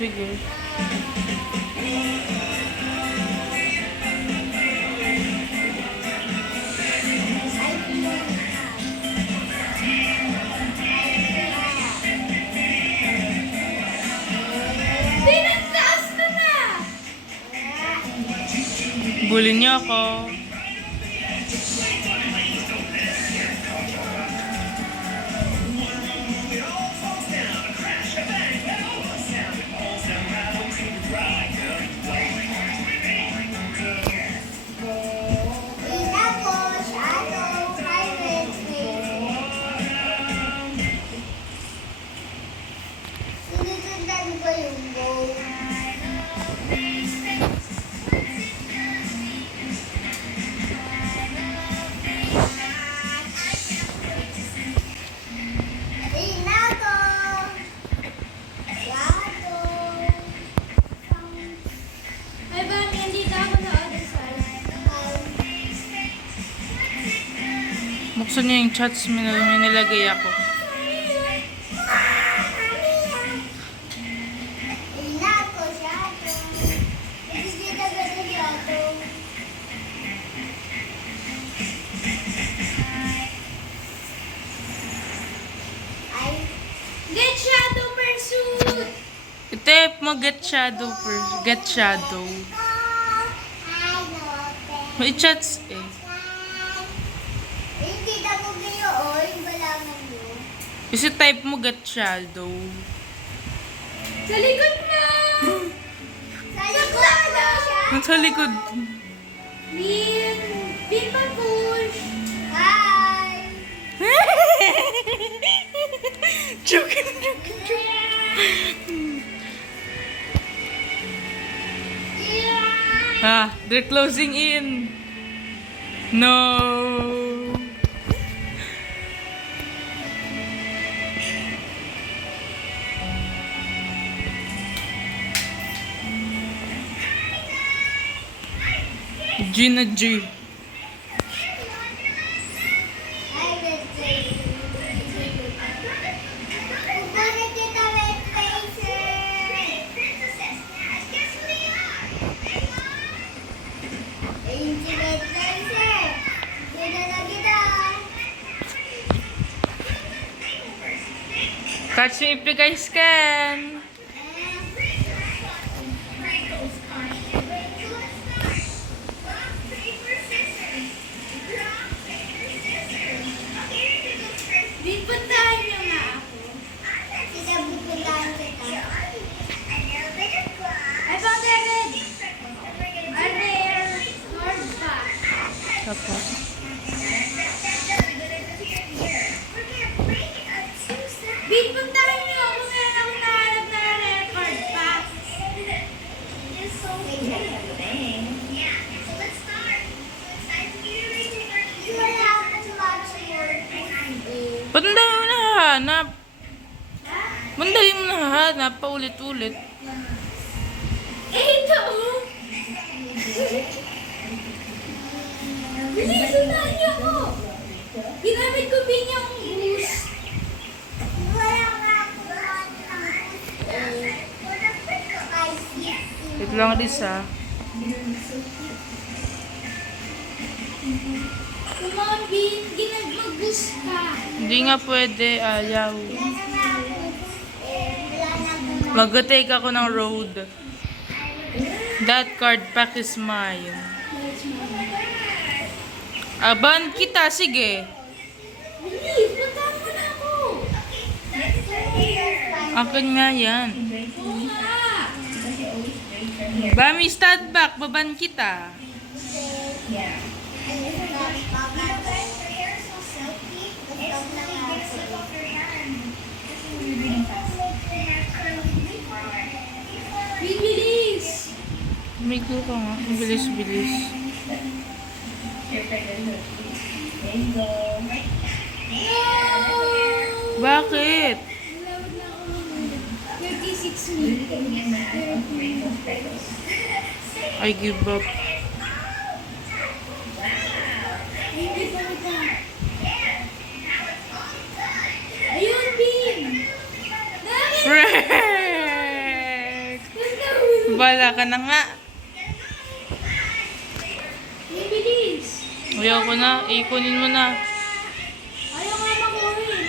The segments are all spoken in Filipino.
Sige. Pinagtaas na na! Bully niyo ako. Sinusundan ko yung bow. Ayun na ako. Shadow. Ay ba, nandito ako sa other side. Buksan niyo yung chats, may nilagay ako. Ayun na ako, Shadow. Gusto kita ba sa Shadow? Ay. Get Shadow Pursuit! Itep mo, get shadow first. Get shadow. May chats eh. Hindi na mo ngayon, wala mo mo. Kasi type mo, get shadow. Sa likod mo! Sa likod mo! Sa likod. Bin pa push! Hi! Joke. Ah, they're closing in. No. Gina G. I will take you. Kukunin kita with faces. Ayun si Red Laser. Kita na kita. Catch me if you guys can. Bipuntahan niyo nga ako. Kita bipuntahan kita. I found a red. A rare hardback. Tapos. Bipuntahan niyo ako. Meron akong nahanap na rare hardback. Wala akong watchboard. Ba't ang dami mo nahanap? Mandali mo nahanap, paulit-ulit. Eh, ito oh. Bilisan na niyo ako. Ginamit ko din yung boost. Wala nga ako Wait lang, Lisa. Come on, Bin. Mag-boost ka. Hindi nga pwede, ayaw. Wala na ako. Wala na ako. Mag-take ako ng road. That card pack is mine. Aban kita, sige. Bilis, puntahan mo na ako. Akin nga yan. Oo nga. Bami, stand back, baban kita. Bilis. Umigo ka nga, bilis-bilis. Bakit? Nalawad na ako ng 36 minutes. I give up. Hindi pa kita. Ayun, Bin! Bakit? Frick! Bala ka na nga. Bibilis. Ayaw ko na. Ikunin mo na. Ayaw nga makuhin.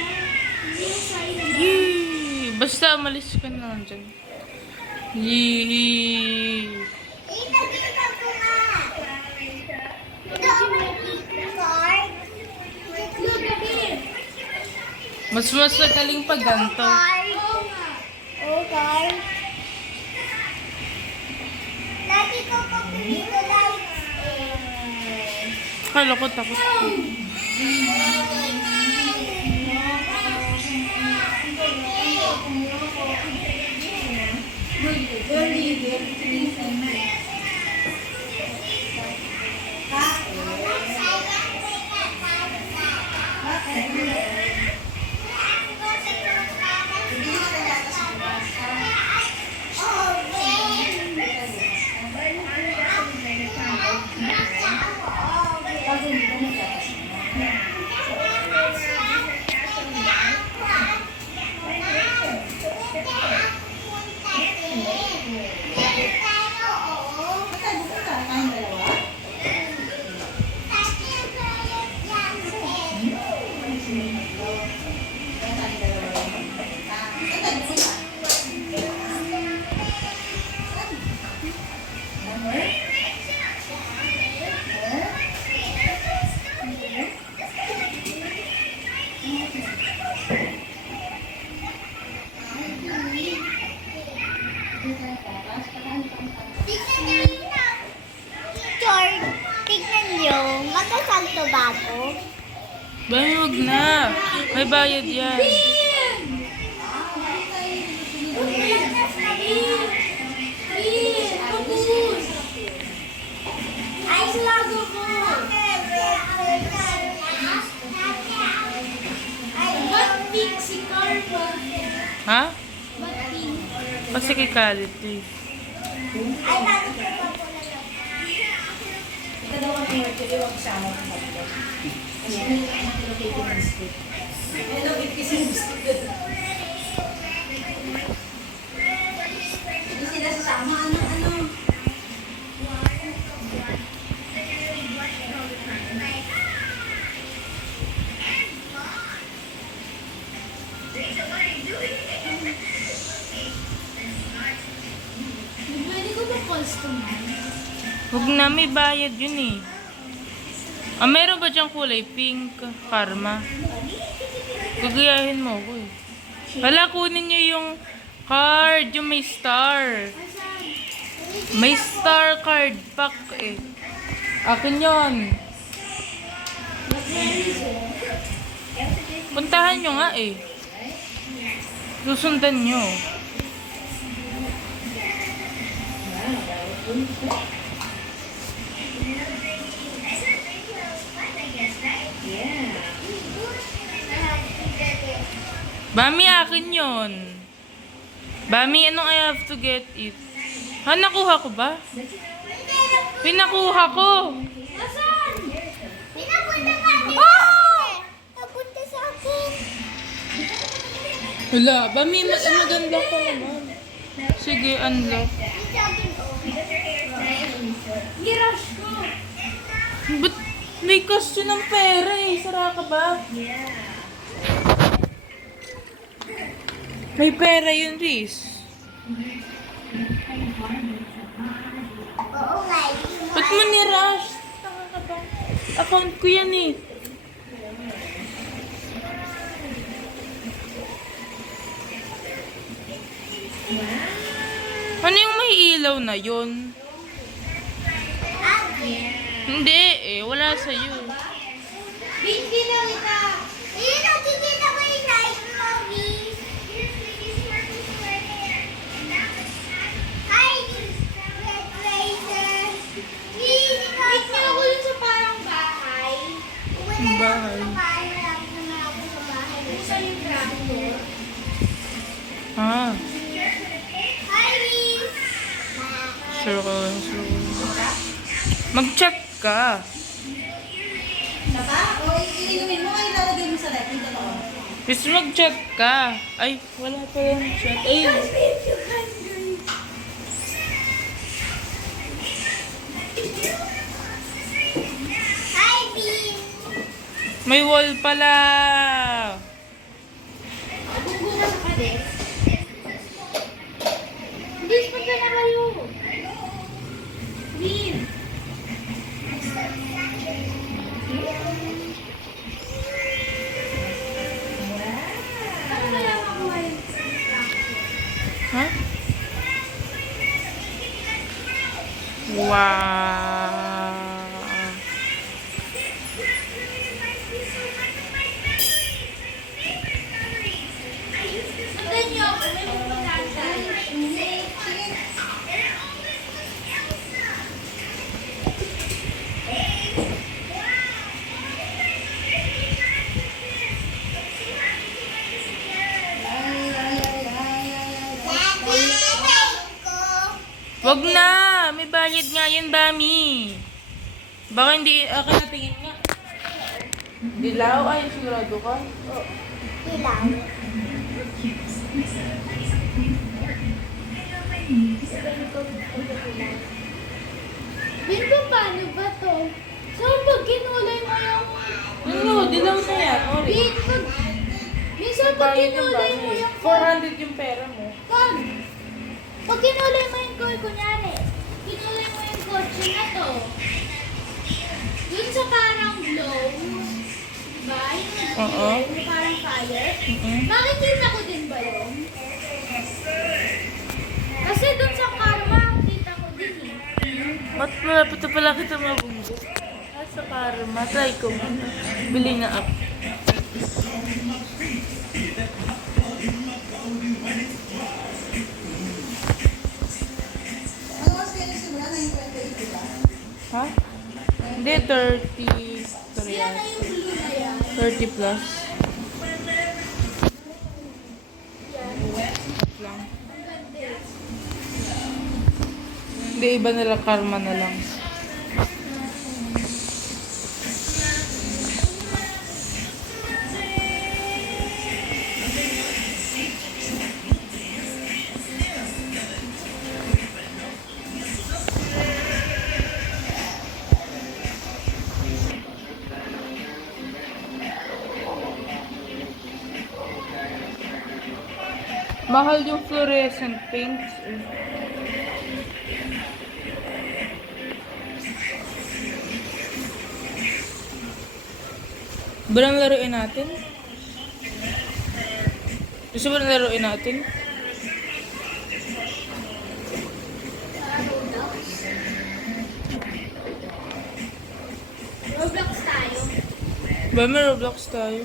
Hindi yung sa'yo. Yee! Basta umalis ka na dyan. Yee! Nakita ko nga. Look at it. Mas magaling pag ganito. Oo nga. Okay. Lagi ko pagpili ko lang. Kala ko takot ko. Teacher, tignan niyo. Magkasalto ba ako? Bami, wag na. May bayad yan. Ay, lago ko. Ba't pink si Carla? Ha? Ba't pink? Kasi kay quality. Ay, bakit ko pa po na lang? Ito daw ang Mercury, huwag kasama ng hotdog. Kasi hindi ka nakilotate ng biscuit. Ito, kasi yung biscuit. Hindi sila sasama. Ano? Pwede ko ba customize? Huwag na, may bayad yun eh. Ah, meron ba diyang kulay? Pink, karma. Gagayahin mo ko eh. Hala, kunin niyo yung card, yung may star. May star card pack eh. Akin yun. Puntahan nyo nga eh. Susundan nyo. Bami, akin yun. Bami, anong I have to get it? Ha, nakuha ko ba? Pinakuha ko. Nasaan? Pinapunta ka akin. Ah! Napunta sa akin. Wala, Bami, maganda pa naman. Sige, unlock. Girush ko. Ba't may cost yun ng pera eh? Sara ka ba? May pera yun, Riz. Oo nga. Ba't mo ni-rush? Tanga ka ba? Account ko yan eh. Ano yung may ilaw na yun? Hindi eh, wala sa'yo. Binti na kita. Ayun, nakikita ko yung light movie. Hi, Red Racer. Wait na ako dun sa parang bahay. Wala Bahay. lang sa bahay. Wala naman ako sa bahay. Saan yung tractor? Ah, Hi, Liz. sure ko. Mag-check ka. Napa? O, iinumin mo, ay lalagay mo sa light. Yung totoo. Please mag-check ka. Ay, wala pa yung chat. Ay, May wall pala. Bubukas ka din. Hindi, punta na kayo. Green. Ano kaya makuha yun? Ha? Wow. Sundan niyo ako. May pupuntahan tayo. Wag na! May bayad nga yan, Bami. Baka hindi, akin na tingin nga. Dilaw? Ay, sigurado ka? Oh. Ilang. Bin ba paano ba to? So, pag kinulay mo yung... Ano, dilaw na yan. Ori. Bin, pag... Minsan pag Bayad yung kinulay mo Bami. yung... 400 yung pera mo. Pag kinulay mo yung call, kunyari, kinulay mo yung kotse na to. Dun sa parang glow, ba? Oo. Yung parang fire. Mm-mm. Makikita ko din ba yun? Kasi dun sa karma, kita ko din eh. Ba't malapit na pala kita mabunggo? Sa karma. Try ko muna. Bili na app. Ha? Hindi, 30. Yan na yung blue na yan. 30 plus. Yan. Lang. Ang ganda. Hindi, iba na lang. Karma na lang. Mahal yung fluorescent paints. Ba nang laruin natin? Gusto mo nang laruin natin? Roblox tayo. Ba may Roblox tayo?